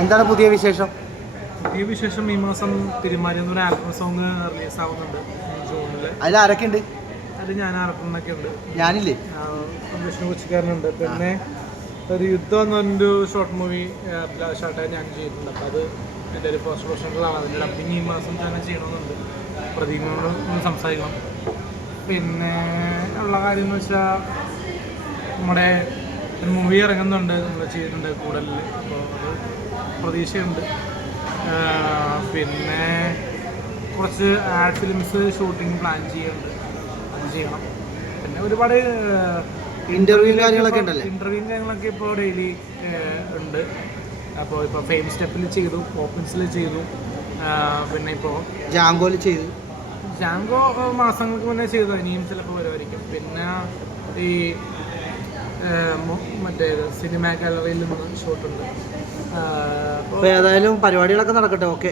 എന്താണ് പുതിയ വിശേഷം? പുതിയ വിശേഷം ഈ മാസം തിരുമാരി എന്നൊരു ആൽബം സോങ് റിലീസ് ആവുന്നുണ്ട് ജൂണിൽ. അതിൽ ആരൊക്കെ ഉണ്ട്? അത് ഞാൻ ആർക്കൊക്കെ ഉണ്ട്. ഞാനില്ലേ? വിഷ്ണു കൊച്ചിക്കാരനുണ്ട്. പിന്നെ ഒരു യുദ്ധം എന്ന് പറഞ്ഞൊരു ഷോർട്ട് മൂവി ഷോർട്ടായി ഞാൻ ചെയ്തിട്ടുണ്ട്. അപ്പോൾ അത് എൻ്റെ ഒരു പോസ്റ്റ് പ്രൊഫഷണലാണ്. അതിൻ്റെ ഡബിങ് ഈ മാസം തന്നെ ചെയ്യണമെന്നുണ്ട്. പ്രദീപിനോട് ഒന്ന് സംസാരിക്കണം. പിന്നെ ഉള്ള കാര്യം എന്ന് വെച്ചാൽ നമ്മുടെ ഒരു മൂവി ഇറങ്ങുന്നുണ്ട്, നമ്മൾ ചെയ്തിട്ടുണ്ട് കൂടുതൽ. അപ്പോൾ അത് പ്രതീക്ഷയുണ്ട്. പിന്നെ കുറച്ച് ആഡ് ഫിലിംസ് ഷൂട്ടിങ് പ്ലാൻ ചെയ്യുന്നുണ്ട്, അത് ചെയ്യണം. പിന്നെ ഒരുപാട് ഇന്റർവ്യൂവും കാര്യങ്ങളൊക്കെ ഇപ്പോൾ ഡെയിലി ഉണ്ട്. അപ്പോൾ ഇപ്പോൾ ഫെയിം സ്റ്റെപ്പിൽ ചെയ്തു, ഓപ്പൺസിൽ ചെയ്തു, പിന്നെ ഇപ്പോൾ ജാങ്കോ മാസങ്ങൾക്ക് മുന്നേ ചെയ്തു. ഇനിയും ചിലപ്പോൾ വരുമായിരിക്കും. പിന്നെ ഈ മറ്റേ സിനിമാ ഗാലറിയിൽ നിന്ന് ഷൂട്ടുണ്ട്. ഏതായാലും പരിപാടികളൊക്കെ നടക്കട്ടെ. ഓക്കെ.